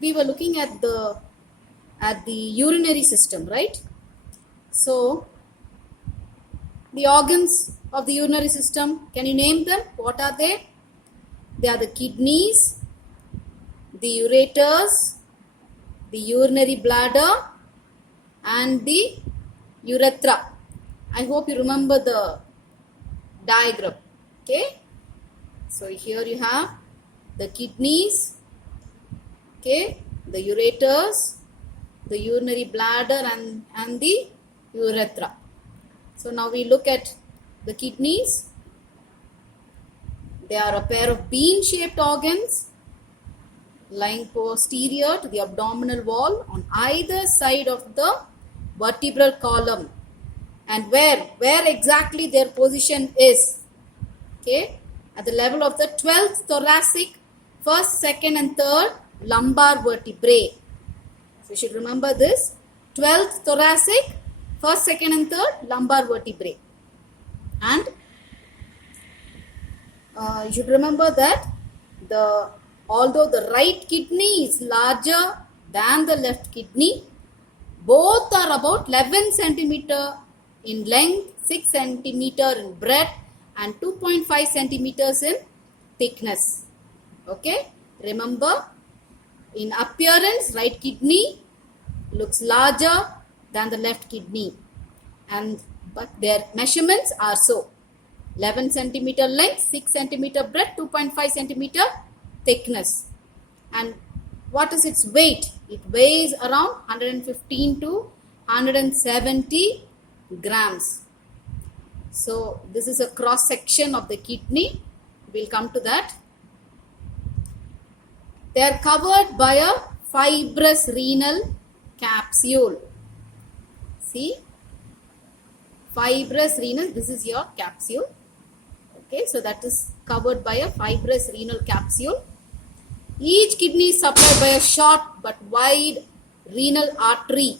we were looking at the urinary system, right? So the organs of the urinary system, can you name them? What are they? They are the kidneys, the ureters, the urinary bladder, and the urethra. I hope you remember the diagram. Okay, so here you have the kidneys, okay, the ureters, the urinary bladder, and the urethra. So now we look at the kidneys. They are a pair of bean-shaped organs lying posterior to the abdominal wall on either side of the vertebral column. And where exactly their position is? Okay, at the level of the 12th thoracic, 1st, 2nd and 3rd lumbar vertebrae. So you should remember this: 12th thoracic, 1st, 2nd and 3rd lumbar vertebrae. And you should remember that although the right kidney is larger than the left kidney, both are about 11 centimeter in length, 6 centimeter in breadth, and 2.5 centimeters in thickness. Okay, remember, in appearance, right kidney looks larger than the left kidney, but their measurements are so: 11 centimeter length, 6 centimeter breadth, 2.5 centimeter thickness. And what is its weight? It weighs around 115 to 170 grams. So this is a cross section of the kidney. We'll come to that. They are covered by a fibrous renal capsule. See, fibrous renal, this is your capsule. Okay, so that is covered by a fibrous renal capsule. Each kidney is supplied by a short but wide renal artery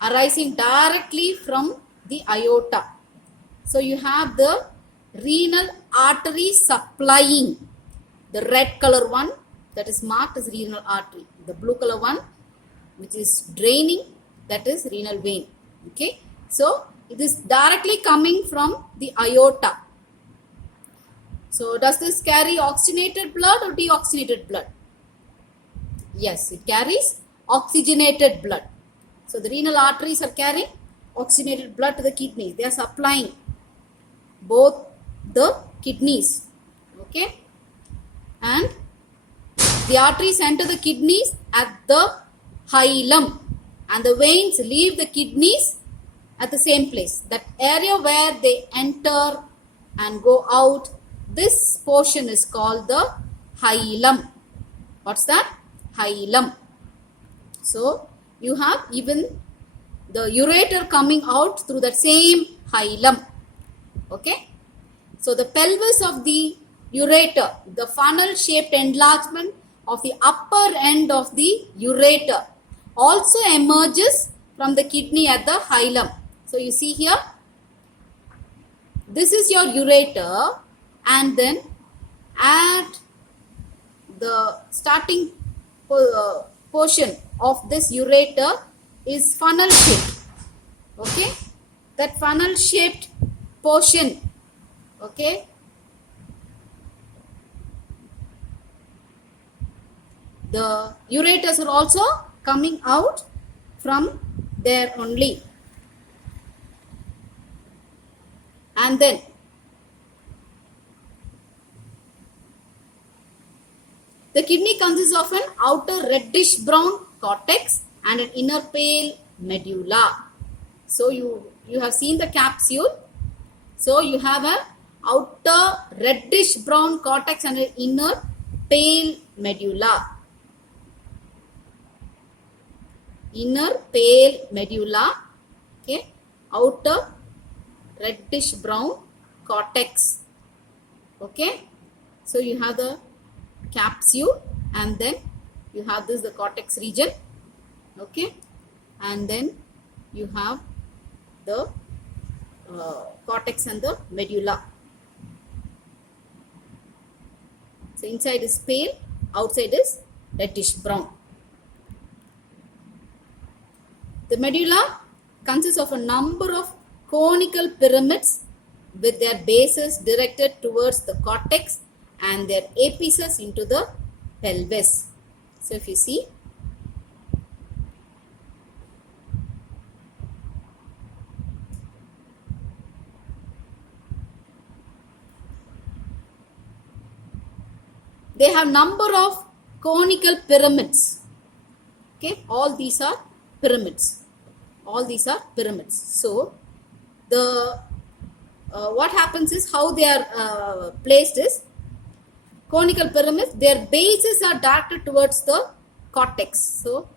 arising directly from the aorta. So you have the renal artery supplying. The red color one, that is marked as renal artery. The blue color one, which is draining, that is renal vein. Okay, so it is directly coming from the aorta. So does this carry oxygenated blood or deoxygenated blood? Yes, it carries oxygenated blood. So the renal arteries are carrying oxygenated blood to the kidneys. They are supplying both the kidneys. Okay, and the arteries enter the kidneys at the hilum, and the veins leave the kidneys at the same place. That area where they enter and go out, this portion is called the hilum. What's that? Hilum. So you have even the ureter coming out through that same hilum. Okay, so the pelvis of the ureter, the funnel shaped enlargement of the upper end of the ureter, also emerges from the kidney at the hilum. So you see here, this is your ureter, and then at the starting portion of this ureter is funnel shaped. Okay, that funnel shaped portion, okay, the ureters are also coming out from there only. And then the kidney consists of an outer reddish brown cortex and an inner pale medulla. So you have seen the capsule. So you have an outer reddish brown cortex and an inner pale medulla. Inner pale medulla, okay, outer reddish brown cortex. Okay, so you have the capsule, and then you have this, the cortex region. Okay, and then you have the cortex and the medulla. So inside is pale, outside is reddish brown. The medulla consists of a number of conical pyramids with their bases directed towards the cortex and their apices into the pelvis. So if you see, they have number of conical pyramids. Okay, all these are pyramids. All these are pyramids. So the what happens is, how they are placed is, conical pyramids, their bases are directed towards the cortex. So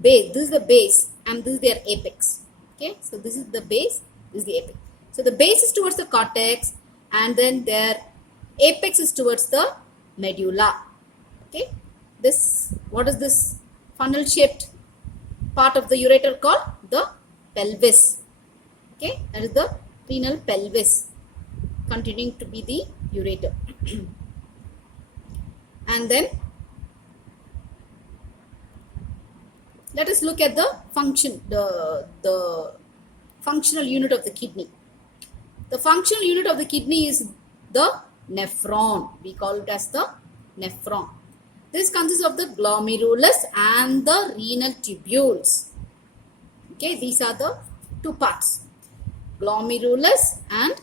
base, this is the base and this is their apex. Okay, so this is the base, this is the apex. So the base is towards the cortex and then their apex is towards the medulla. Okay, this, what is this funnel shaped part of the ureter called? The pelvis. Okay, that is the renal pelvis, continuing to be the ureter. And then let us look at the function, the functional unit of the kidney. The functional unit of the kidney is the nephron. We call it as the nephron. This consists of the glomerulus and the renal tubules. Okay, these are the two parts, glomerulus and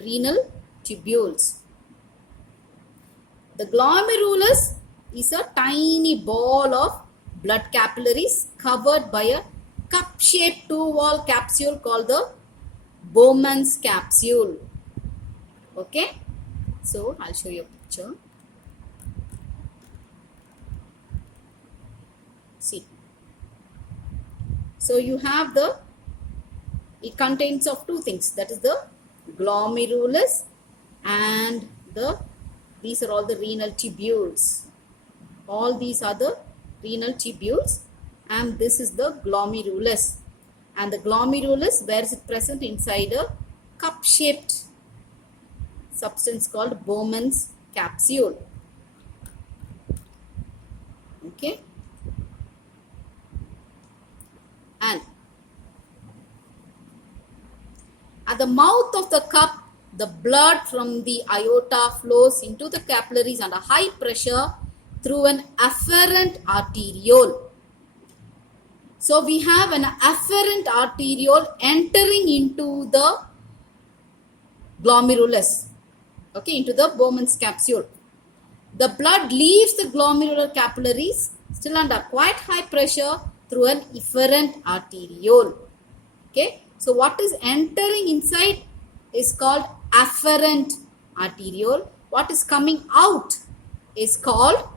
renal tubules. The glomerulus is a tiny ball of blood capillaries covered by a cup-shaped two-wall capsule called the Bowman's capsule. Okay, so I'll show you a picture. See, so you have the, it contains of two things, that is the glomerulus and the, these are all the renal tubules. All these are the renal tubules and this is the glomerulus. And the glomerulus, where is it present? Inside a cup-shaped substance called Bowman's capsule. Okay. And at the mouth of the cup, the blood from the aorta flows into the capillaries under high pressure through an afferent arteriole. So we have an afferent arteriole entering into the glomerulus, okay, into the Bowman's capsule. The blood leaves the glomerular capillaries still under quite high pressure through an efferent arteriole. Okay, so what is entering inside is called afferent arteriole. What is coming out is called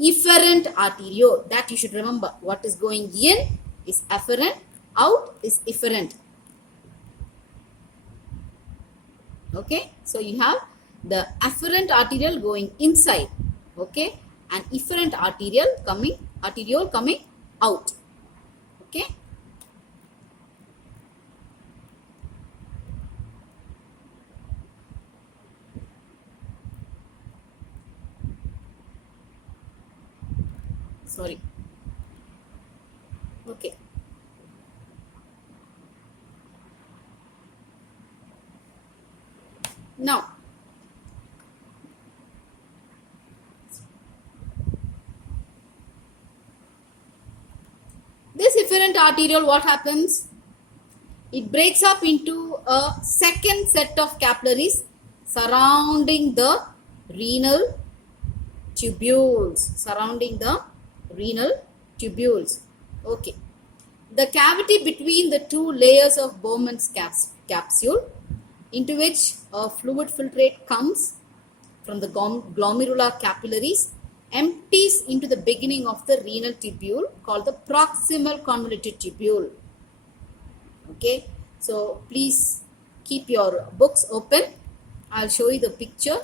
efferent arteriole. That you should remember. What is going in is afferent, out is efferent. Okay, so you have the afferent arteriole going inside, okay, and efferent arteriole coming out. Okay. Sorry. Okay. Now, this efferent arteriole, what happens? It breaks up into a second set of capillaries surrounding the renal tubules. Okay. The cavity between the two layers of Bowman's capsule, into which a fluid filtrate comes from the glomerular capillaries, empties into the beginning of the renal tubule called the proximal convoluted tubule. Okay, so please keep your books open. I'll show you the picture.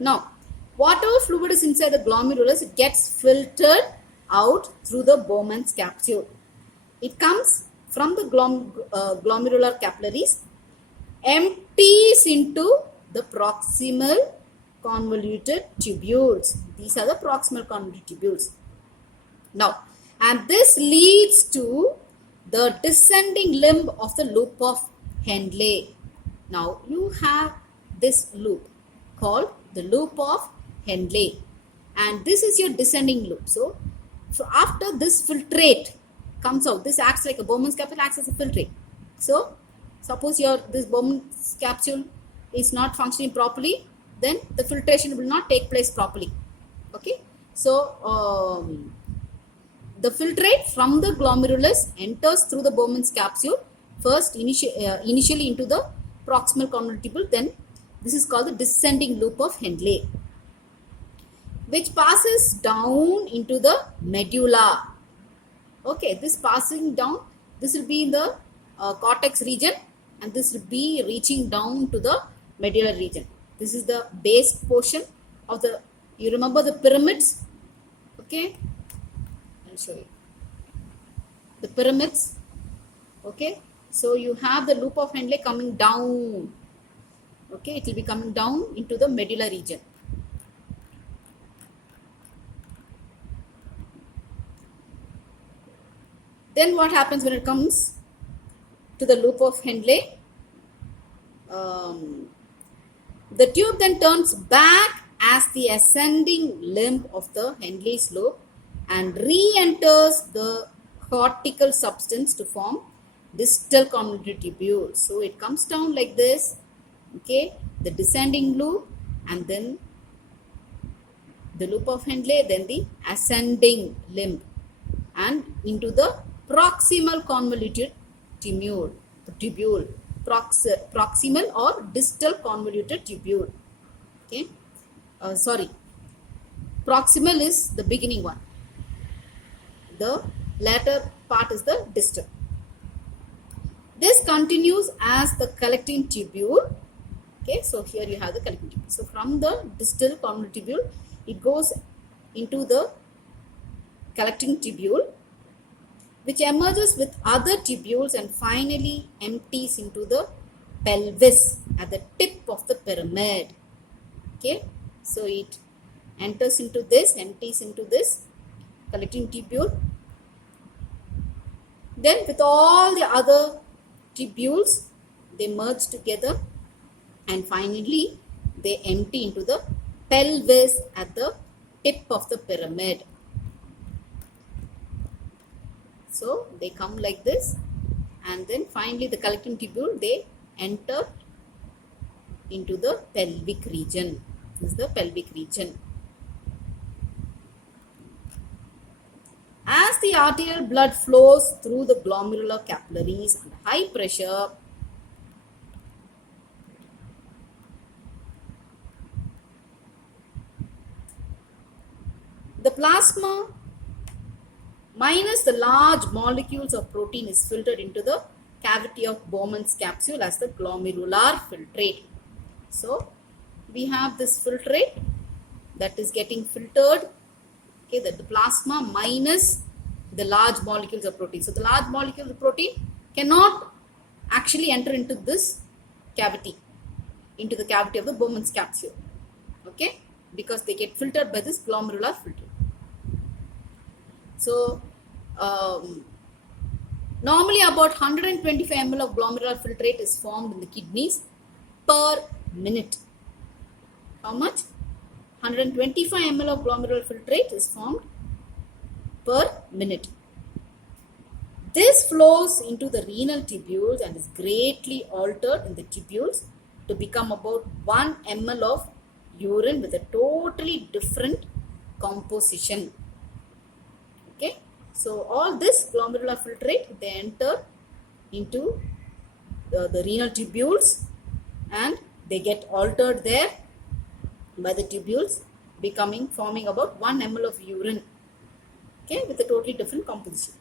Now, whatever fluid is inside the glomerulus, it gets filtered out through the Bowman's capsule. It comes from the glomerular capillaries empties into the proximal convoluted tubules. These are the proximal convoluted tubules. Now, and this leads to the descending limb of the loop of Henle. Now, you have this loop called the loop of Henle, and this is your descending loop. So after this filtrate comes out, this acts like a Bowman's capsule, acts as a filtrate. So, suppose this Bowman's capsule is not functioning properly, then the filtration will not take place properly. Okay, so the filtrate from the glomerulus enters through the Bowman's capsule first initially into the proximal convoluted tubule. Then this is called the descending loop of Henle, which passes down into the medulla. Okay, this passing down, this will be in the cortex region, and this will be reaching down to the medullary region. This is the base portion of the, you remember the pyramids? Okay, I'll show you the pyramids. Okay, so you have the loop of Henle coming down. Okay, it will be coming down into the medulla region. Then what happens when it comes to the loop of Henle? The tube then turns back as the ascending limb of the Henle's loop and re-enters the cortical substance to form distal convoluted tubule. So it comes down like this, okay, the descending loop, and then the loop of Henle, then the ascending limb, and into the proximal convoluted tubule, proximal or distal convoluted tubule. Okay, proximal is the beginning one, the latter part is the distal. This continues as the collecting tubule. Okay, so here you have the collecting tubule. So from the distal convoluted tubule, it goes into the collecting tubule, which emerges with other tubules and finally empties into the pelvis at the tip of the pyramid. Okay, so it enters into this, empties into this collecting tubule. Then with all the other tubules, they merge together and finally they empty into the pelvis at the tip of the pyramid. So they come like this, and then finally the collecting tubule, they enter into the pelvic region. This is the pelvic region. As the arterial blood flows through the glomerular capillaries under high pressure, the plasma minus the large molecules of protein is filtered into the cavity of Bowman's capsule as the glomerular filtrate. So we have this filtrate that is getting filtered, okay, that the plasma minus the large molecules of protein. So the large molecules of protein cannot actually enter into this cavity, into the cavity of the Bowman's capsule, okay, because they get filtered by this glomerular filtrate. So, normally about 125 ml of glomerular filtrate is formed in the kidneys per minute. How much? 125 ml of glomerular filtrate is formed per minute. This flows into the renal tubules and is greatly altered in the tubules to become about 1 ml of urine with a totally different composition. Okay, so all this glomerular filtrate, they enter into the renal tubules and they get altered there by the tubules, forming about 1 ml of urine, okay, with a totally different composition.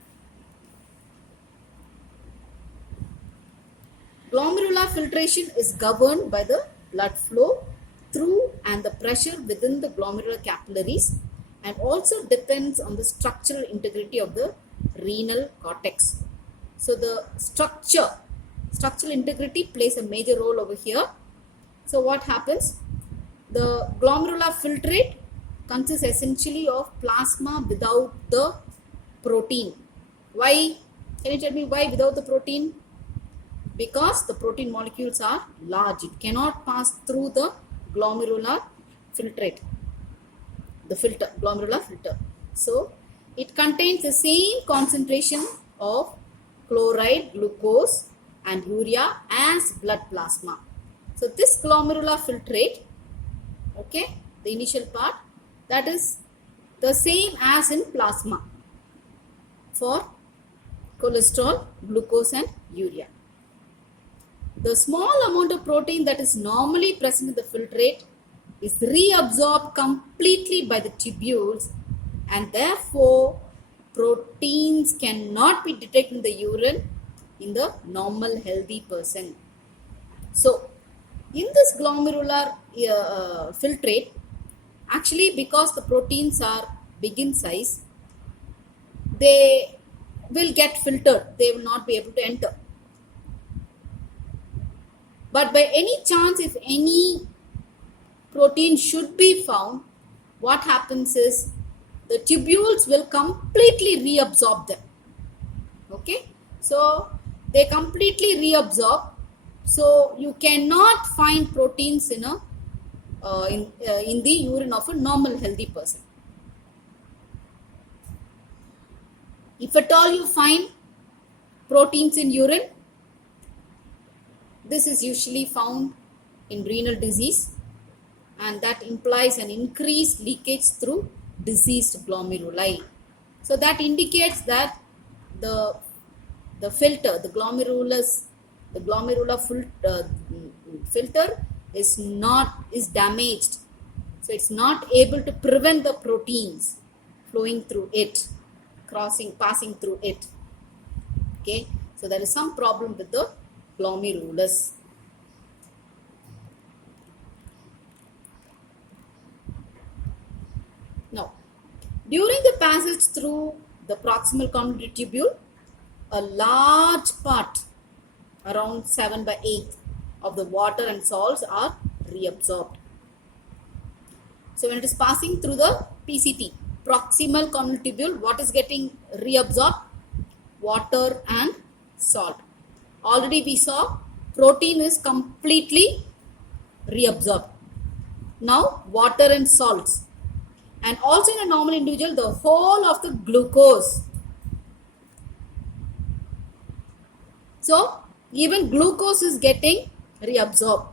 Glomerular filtration is governed by the blood flow through and the pressure within the glomerular capillaries, and also depends on the structural integrity of the renal cortex. So the structural integrity plays a major role over here. So what happens? The glomerular filtrate consists essentially of plasma without the protein. Why? Can you tell me why without the protein? Because the protein molecules are large. It cannot pass through the glomerular filtrate, the filter, glomerular filter. So it contains the same concentration of chloride, glucose and urea as blood plasma. So this glomerular filtrate, okay, the initial part, that is the same as in plasma for cholesterol, glucose and urea. The small amount of protein that is normally present in the filtrate is reabsorbed completely by the tubules, and therefore proteins cannot be detected in the urine in the normal healthy person. So in this glomerular filtrate, actually because the proteins are big in size, they will get filtered. They will not be able to enter. But by any chance, if any protein should be found, what happens is the tubules will completely reabsorb them. Okay, so they completely reabsorb. So you cannot find proteins in the urine of a normal healthy person. If at all you find proteins in urine, this is usually found in renal disease, and that implies an increased leakage through diseased glomeruli. So that indicates that the filter, the glomerular filter is damaged. So it's not able to prevent the proteins flowing through it, passing through it. Okay, so there is some problem with the glomerulus. Now, during the passage through the proximal convoluted tubule, a large part, around 7/8 of the water and salts are reabsorbed. So when it is passing through the PCT, proximal convoluted tubule, what is getting reabsorbed? Water and salt. Already we saw protein is completely reabsorbed. Now water and salts. And also in a normal individual, the whole of the glucose. So even glucose is getting reabsorbed.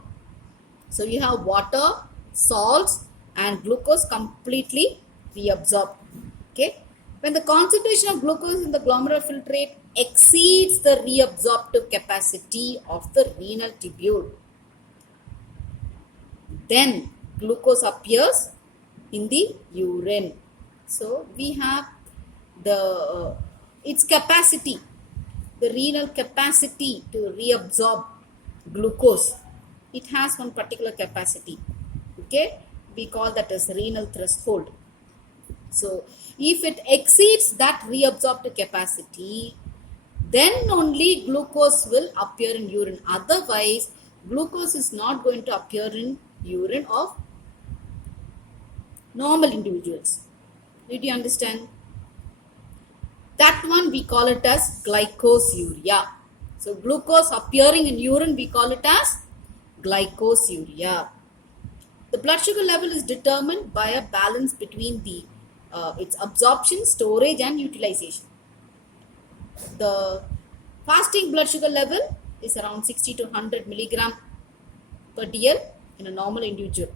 So you have water, salts and glucose completely reabsorbed. Okay. When the concentration of glucose in the glomerular filtrate exceeds the reabsorptive capacity of the renal tubule, then glucose appears in the urine. So we have its capacity, the renal capacity to reabsorb glucose. It has one particular capacity. Okay, we call that as renal threshold. So if it exceeds that reabsorbed capacity, then only glucose will appear in urine. Otherwise, glucose is not going to appear in urine of normal individuals. Did you understand? That one we call it as glycosuria. So glucose appearing in urine, we call it as glycosuria. The blood sugar level is determined by a balance between its absorption, storage and utilization. The fasting blood sugar level is around 60 to 100 milligram per dl in a normal individual.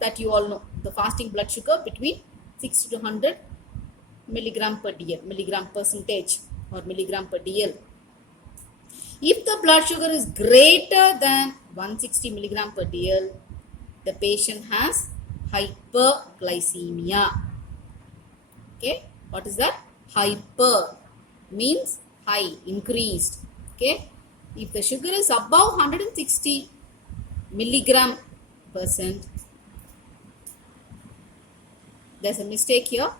That you all know. The fasting blood sugar between 60 to 100 milligram per dl, milligram percentage or milligram per dl. If the blood sugar is greater than 160 milligram per dl, the patient has hyperglycemia. Okay, what is that? Hyper means high, increased. Okay, if the sugar is above 160 milligram percent, there's a mistake here.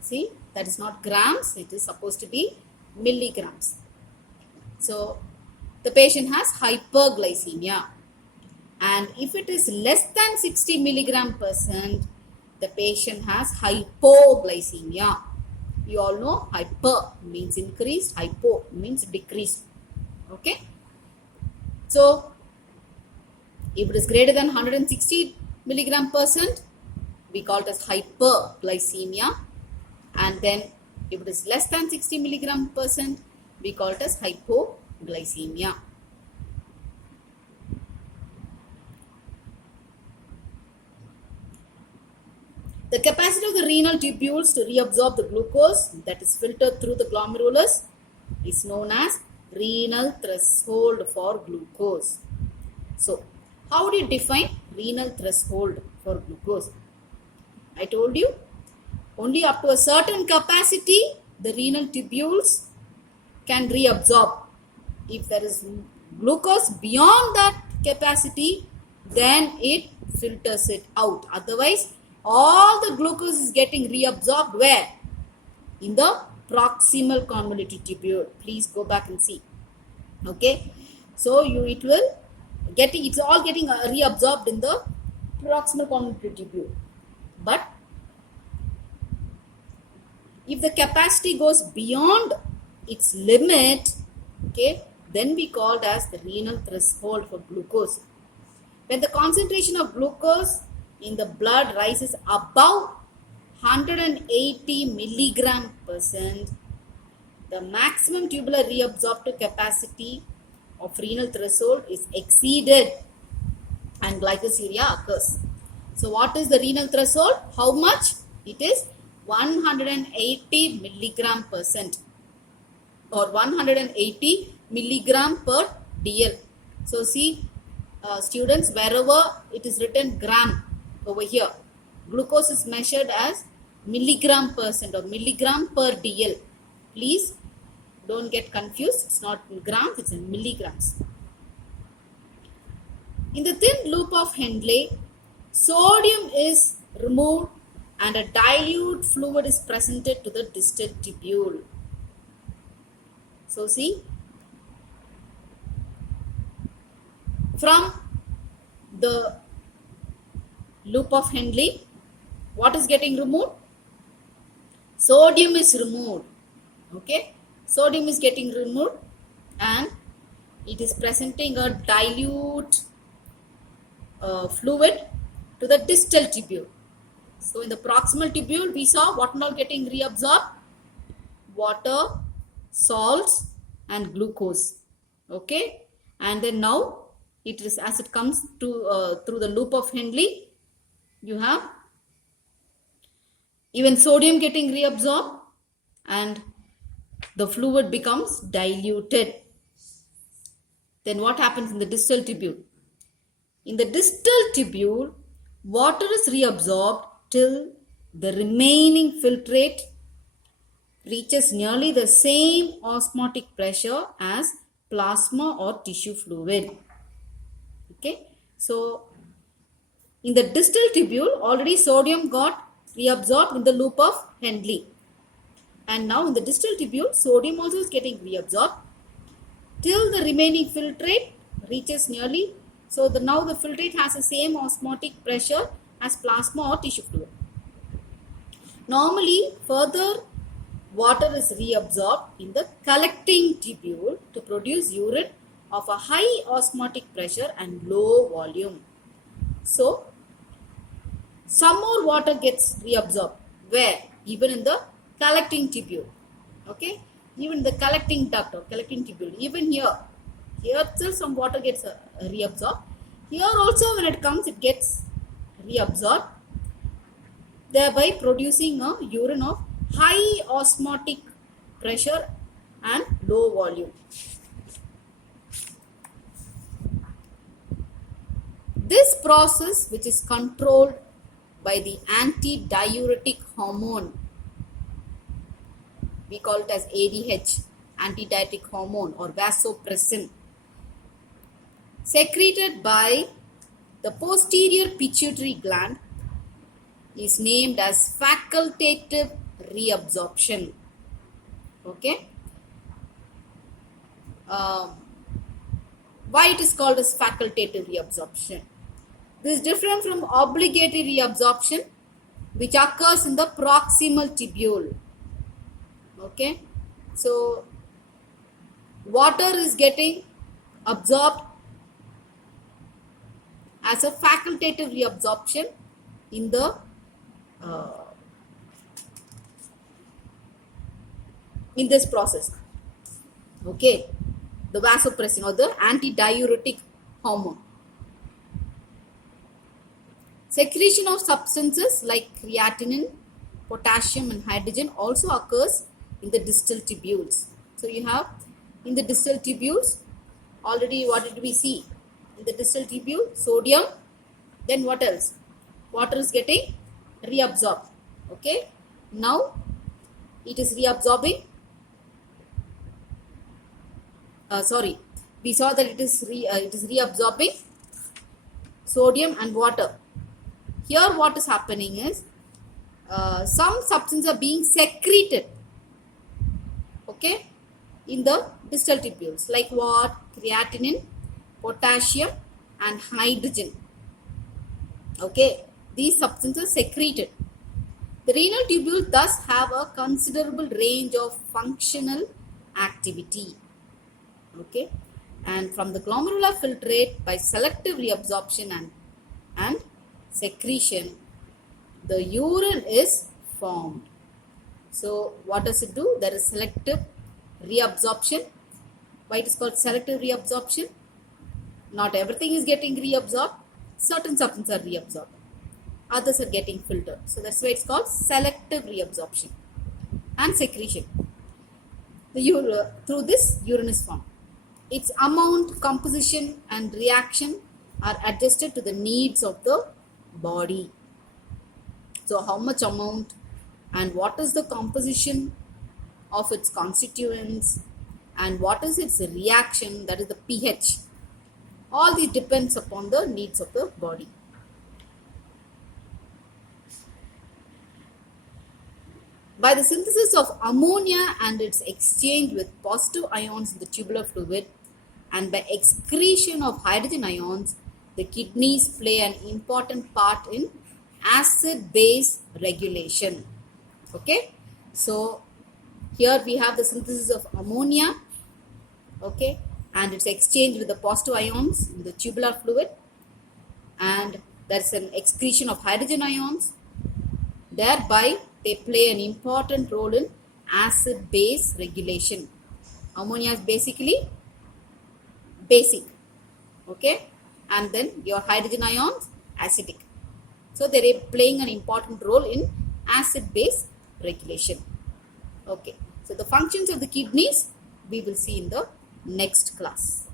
See, that is not grams, it is supposed to be milligrams. So the patient has hyperglycemia. And if it is less than 60 milligram percent, the patient has hypoglycemia. You all know hyper means increased, hypo means decreased. Okay. So if it is greater than 160 milligram percent, we call it as hyperglycemia. And then if it is less than 60 milligram percent, we call it as hypoglycemia. The capacity of the renal tubules to reabsorb the glucose that is filtered through the glomerulus is known as renal threshold for glucose. So, how do you define renal threshold for glucose? I told you, only up to a certain capacity the renal tubules can reabsorb. If there is glucose beyond that capacity, then it filters it out. Otherwise, all the glucose is getting reabsorbed where? In the proximal convoluted tubule. Please go back and see. Okay. So, it's all getting reabsorbed in the proximal convoluted tubule. But if the capacity goes beyond its limit, okay, then we call it as the renal threshold for glucose. When the concentration of glucose in the blood rises above 180 milligram percent, the maximum tubular reabsorptive capacity of renal threshold is exceeded and glycosuria occurs. So what is the renal threshold? How much? It is 180 milligram percent or 180 milligram per dl. So see, students, wherever it is written gram over here, glucose is measured as milligram percent or milligram per dl. Please don't get confused. It's not in grams, it's in milligrams. In the thin loop of Henle, sodium is removed and a dilute fluid is presented to the distal tubule. So see, from the loop of Henle, what is getting removed? Sodium is removed. Okay, sodium is getting removed and it is presenting a dilute fluid to the distal tubule. So in the proximal tubule, we saw what all getting reabsorbed? Water, salts and glucose. Okay, and then now it is, as it comes to through the loop of Henle, you have even sodium getting reabsorbed and the fluid becomes diluted. Then what happens in the distal tubule? In the distal tubule, water is reabsorbed till the remaining filtrate reaches nearly the same osmotic pressure as plasma or tissue fluid. Okay, so in the distal tubule, already sodium got reabsorbed in the loop of Henle. And now in the distal tubule, sodium also is getting reabsorbed till the remaining filtrate reaches nearly. So now the filtrate has the same osmotic pressure as plasma or tissue fluid. Normally, further water is reabsorbed in the collecting tubule to produce urine of a high osmotic pressure and low volume. So, some more water gets reabsorbed. Where? Even in the collecting tubule. Okay? Even the collecting duct or collecting tubule. Even here. Here still some water gets reabsorbed. Here also when it comes, it gets reabsorbed, thereby producing a urine of high osmotic pressure and low volume. This process, which is controlled by the antidiuretic hormone, we call it as ADH, antidiuretic hormone or vasopressin, secreted by the posterior pituitary gland, is named as facultative reabsorption. Okay. uh, why it is called as facultative reabsorption. This is different from obligatory reabsorption, which occurs in the proximal tubule. Okay, so water is getting absorbed as a facultative reabsorption in the in this process. Okay, the vasopressin or the antidiuretic hormone. Secretion of substances like creatinine, potassium and hydrogen also occurs in the distal tubules. So you have in the distal tubules, already what did we see? In the distal tubule, sodium, then what else? Water is getting reabsorbed. Okay, now it is reabsorbing. We saw that it is reabsorbing sodium and water. Here what is happening is some substances are being secreted, okay, in the distal tubules, like what? Creatinine, potassium and hydrogen. Okay, these substances secreted. The renal tubule thus have a considerable range of functional activity. Okay, and from the glomerular filtrate, by selective reabsorption and secretion, the urine is formed. So what does it do? There is selective reabsorption. Why it is called selective reabsorption? Not everything is getting reabsorbed. Certain substances are reabsorbed. Others are getting filtered. So that's why it's called selective reabsorption and secretion. Through this, urine is formed. Its amount, composition and reaction are adjusted to the needs of the body. So how much amount and what is the composition of its constituents and what is its reaction, that is the pH. All these depends upon the needs of the body. By the synthesis of ammonia and its exchange with positive ions in the tubular fluid and by excretion of hydrogen ions, the kidneys play an important part in acid-base regulation. Okay, so here we have the synthesis of ammonia, okay, and its exchange with the positive ions in the tubular fluid, and there is an excretion of hydrogen ions. Thereby, they play an important role in acid-base regulation. Ammonia is basically basic, okay, and then your hydrogen ions acidic. So they are playing an important role in acid-base regulation. Okay, so the functions of the kidneys we will see in the next class.